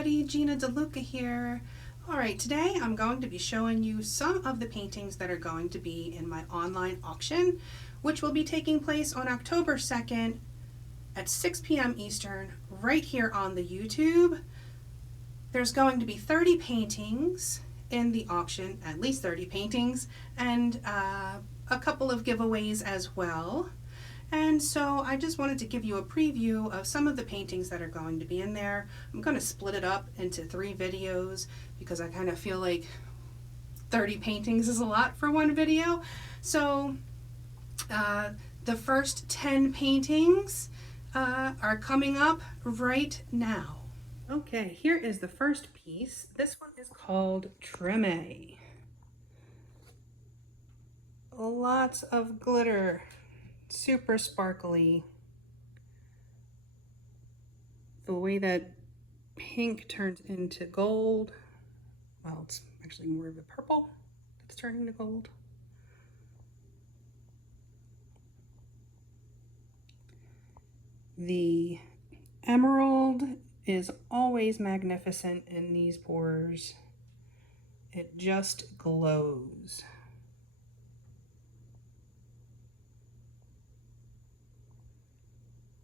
everybody, Gina DeLuca here. Alright, today I'm going to be showing you some of the paintings that are going to be in my online auction, which will be taking place on October 2nd at 6 p.m. Eastern, right here on the YouTube. There's going to be 30 paintings in the auction, at least 30 paintings, and a couple of giveaways as well. And so I just wanted to give you a preview of some of the paintings that are going to be in there. I'm going to split it up into 3 videos because I kind of feel like 30 paintings is a lot for one video. So the first 10 paintings are coming up right now. Okay, here is the first piece. This one is called Treme. Lots of glitter. Super sparkly. The way that pink turns into gold, well, it's actually more of a purple that's turning to gold. The emerald is always magnificent in these pours. It just glows.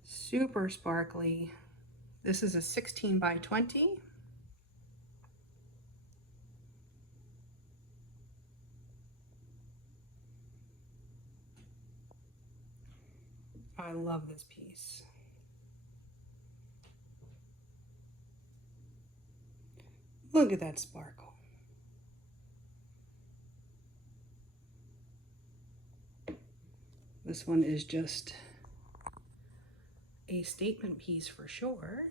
Super sparkly. This is a 16 by 20. I love this piece. Look at that sparkle. This one is just a statement piece for sure.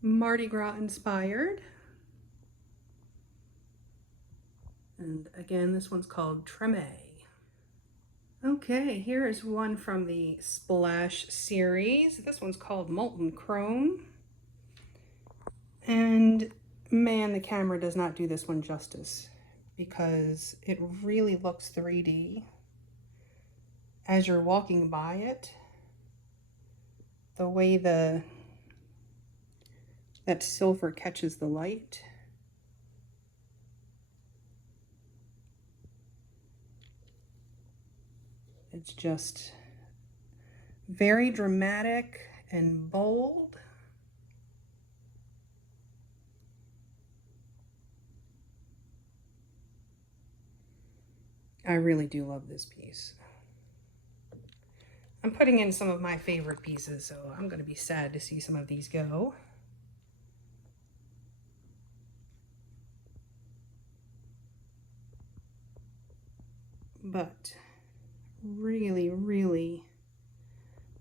Mardi Gras inspired. And again, this one's called Treme. Okay, here is one from the Splash series. This one's called Molten Chrome. And man, the camera does not do this one justice because it really looks 3D. As you're walking by it, the way that silver catches the light. It's just very dramatic and bold. I really do love this piece. I'm putting in some of my favorite pieces, so I'm going to be sad to see some of these go. But really, really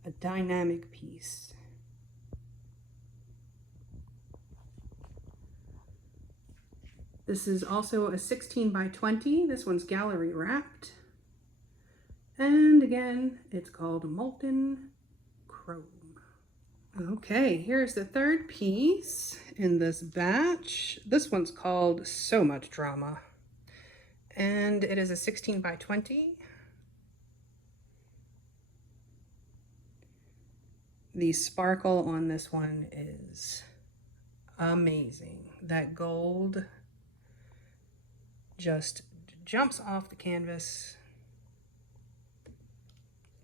a dynamic piece. This is also a 16 by 20. This one's gallery wrapped. And again, it's called Molten Chrome. Okay, here's the third piece in this batch. This one's called So Much Drama. And it is a 16 by 20. The sparkle on this one is amazing. That gold just jumps off the canvas.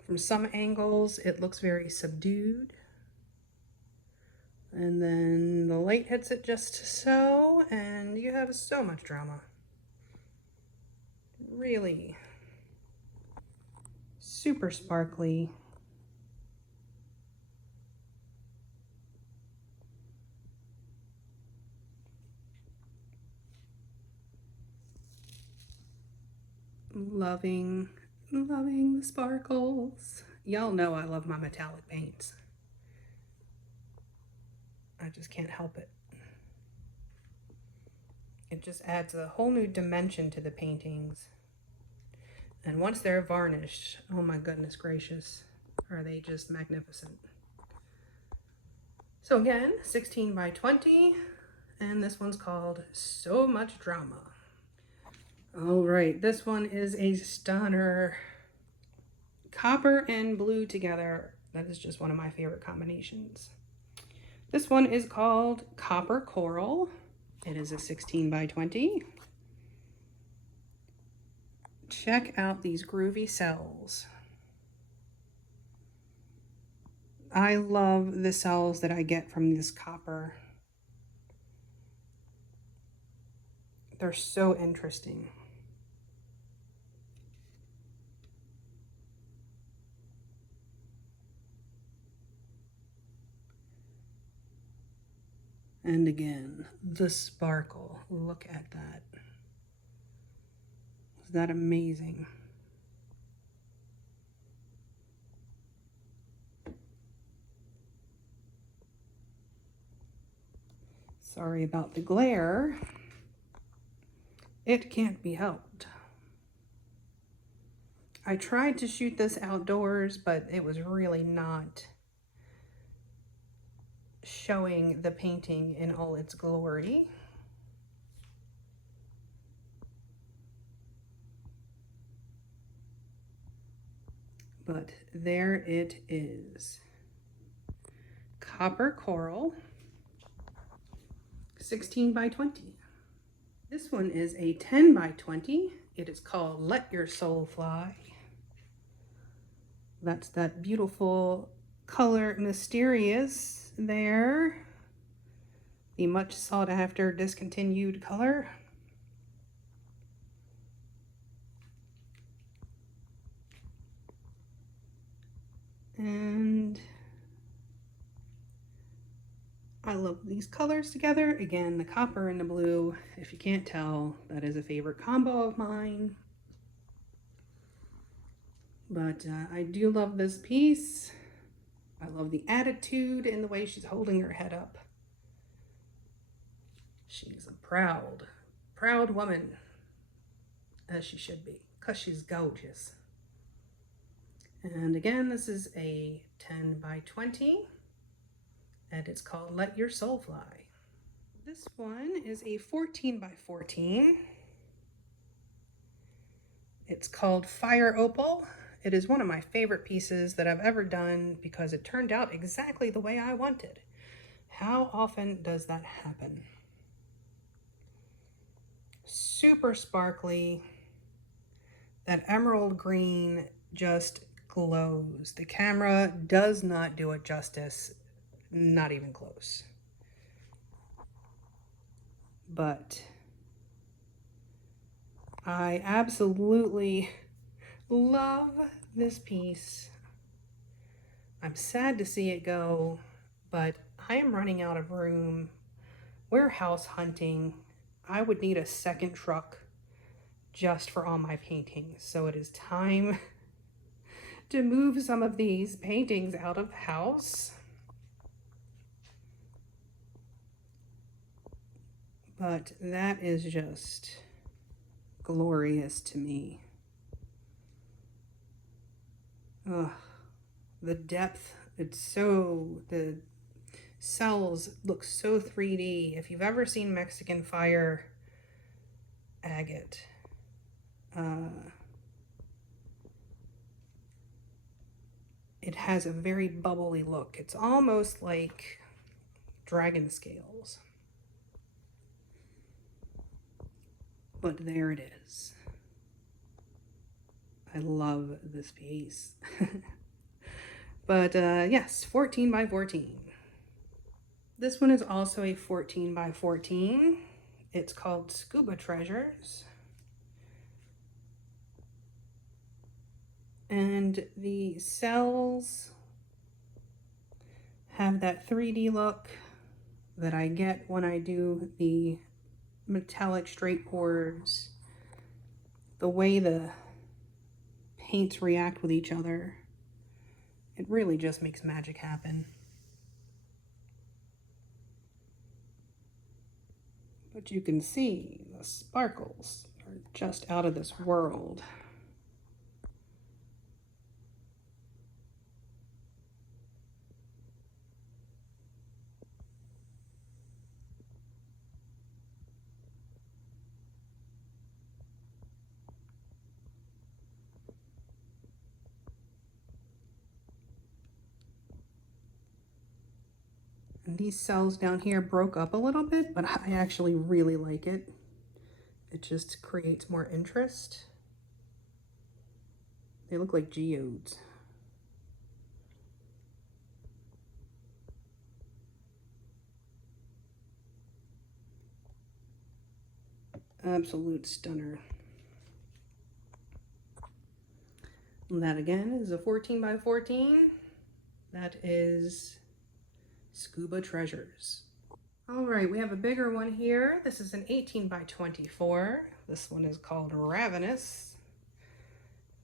From some angles, it looks very subdued. And then the light hits it just so, and you have so much drama. Really super sparkly. Loving the sparkles. Y'all know I love my metallic paints. I just can't help it. It just adds a whole new dimension to the paintings. And once they're varnished, oh my goodness gracious, are they just magnificent. So again, 16 by 20, and this one's called So Much Drama. All right, this one is a stunner. Copper and blue together. That is just one of my favorite combinations. This one is called Copper Coral. It is a 16 by 20. Check out these groovy cells. I love the cells that I get from this copper. They're so interesting. And again, the sparkle. Look at that. Is that amazing? Sorry about the glare. It can't be helped. I tried to shoot this outdoors, but it was really not showing the painting in all its glory. But there it is. Copper Coral, 16 by 20. This one is a 10 by 20. It is called Let Your Soul Fly. That's that beautiful color, mysterious there. The much sought after discontinued color. And I love these colors together. Again, the copper and the blue. If you can't tell, that is a favorite combo of mine. But I do love this piece. I love the attitude and the way she's holding her head up. She's a proud, proud woman, as she should be, because she's gorgeous. And again, this is a 10 by 20, and it's called Let Your Soul Fly. This one is a 14 by 14. It's called Fire Opal. It is one of my favorite pieces that I've ever done because it turned out exactly the way I wanted. How often does that happen? Super sparkly. That emerald green just glows. The camera does not do it justice, not even close. But I absolutely love this piece. I'm sad to see it go, but I am running out of room. We're house hunting. I would need a second truck just for all my paintings. So it is time to move some of these paintings out of the house. But that is just glorious to me. Ugh, the depth, the cells look so 3D. If you've ever seen Mexican Fire agate, it has a very bubbly look. It's almost like dragon scales. But there it is. I love this piece. But yes, 14 by 14. This one is also a 14 by 14. It's called Scuba Treasures. And the cells have that 3D look that I get when I do the metallic straight pours. The way the paints react with each other, it really just makes magic happen. But you can see the sparkles are just out of this world. And these cells down here broke up a little bit, but I actually really like it. It just creates more interest. They look like geodes. Absolute stunner. And that again is a 14 by 14. That is Scuba Treasures. All right, we have a bigger one here. This is an 18 by 24. This one is called Ravenous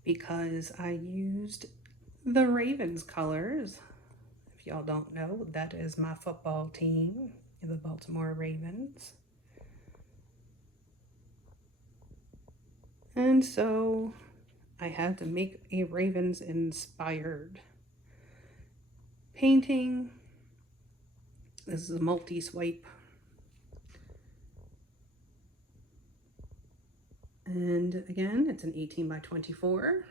because I used the Ravens colors. If y'all don't know, that is my football team, the Baltimore Ravens. And so I had to make a Ravens inspired painting. This is a multi-swipe. And again, it's an 18 by 24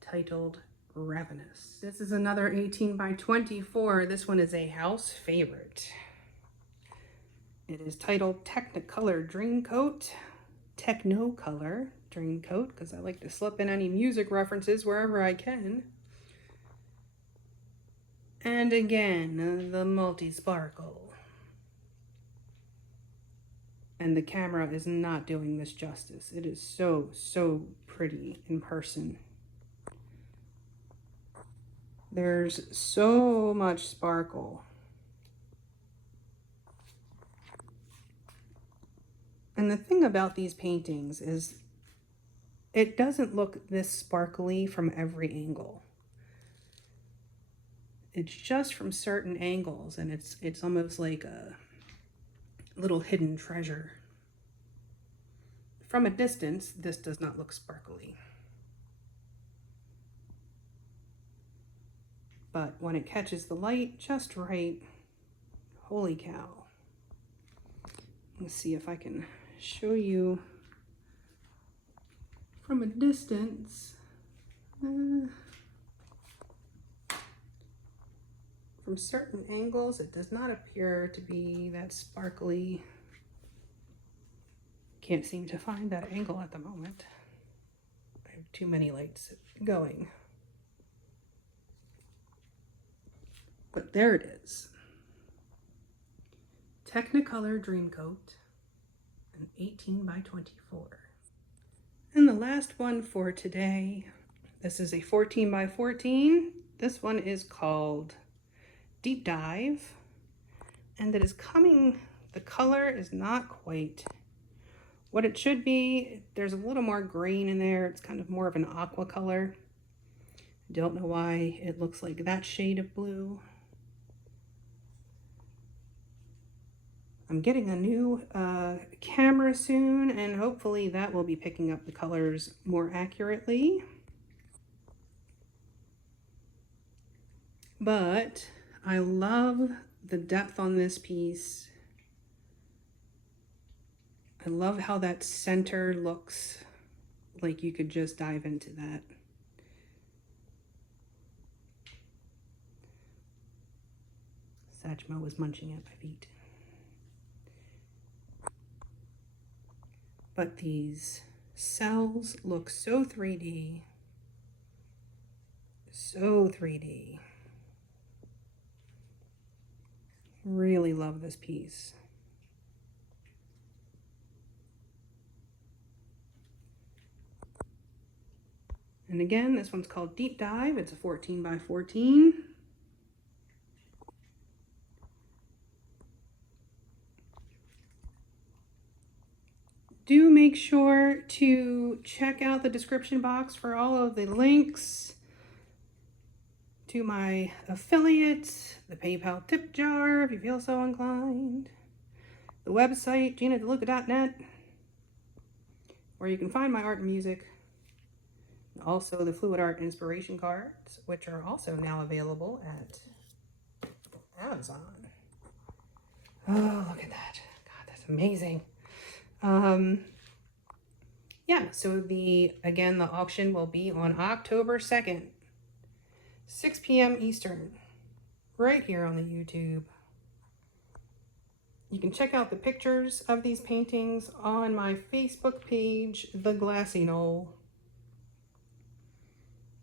titled Ravenous. This is another 18 by 24. This one is a house favorite. It is titled Technocolor Dreamcoat. Technocolor Dreamcoat, because I like to slip in any music references wherever I can. And again, the multi-sparkle. And the camera is not doing this justice. It is so, so pretty in person. There's so much sparkle. And the thing about these paintings is it doesn't look this sparkly from every angle. It's just from certain angles, and it's almost like a little hidden treasure. From a distance, this does not look sparkly. But when it catches the light just right, holy cow. Let's see if I can show you from a distance. From certain angles, it does not appear to be that sparkly. Can't seem to find that angle at the moment. I have too many lights going. But there it is. Technicolor Dreamcoat, an 18 by 24. And the last one for today, this is a 14 by 14. This one is called Deep Dive, and it is coming, the color is not quite what it should be. There's a little more green in there. It's kind of more of an aqua color. I don't know why it looks like that shade of blue. I'm getting a new camera soon, and hopefully that will be picking up the colors more accurately. But I love the depth on this piece. I love how that center looks like you could just dive into that. Satchmo is munching at my feet. But these cells look so 3D. So 3D. Really love this piece. And again, this one's called Deep Dive. It's a 14 by 14. Do make sure to check out the description box for all of the links to my affiliate, the PayPal tip jar if you feel so inclined, the website, GinaDeLuca.net, where you can find my art and music, and also the Fluid Art Inspiration cards, which are also now available at Amazon. Oh, look at that. God, that's amazing. Yeah, so the auction will be on October 2nd, 6 p.m. Eastern, right here on the YouTube. You can check out the pictures of these paintings on my Facebook page, The Glassy Knoll,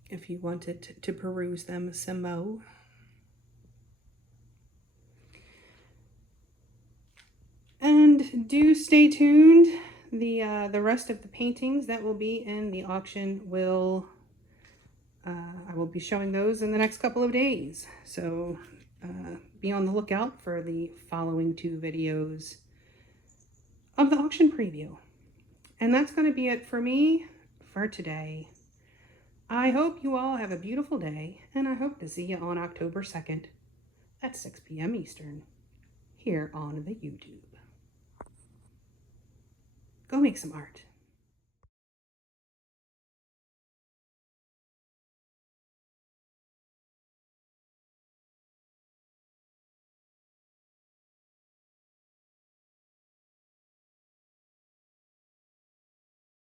if you wanted to peruse them some more. And do stay tuned. The rest of the paintings that will be in the auction will I will be showing those in the next couple of days. So be on the lookout for the following 2 videos of the auction preview. And that's going to be it for me for today. I hope you all have a beautiful day, and I hope to see you on October 2nd at 6 p.m. Eastern here on the YouTube. Go make some art.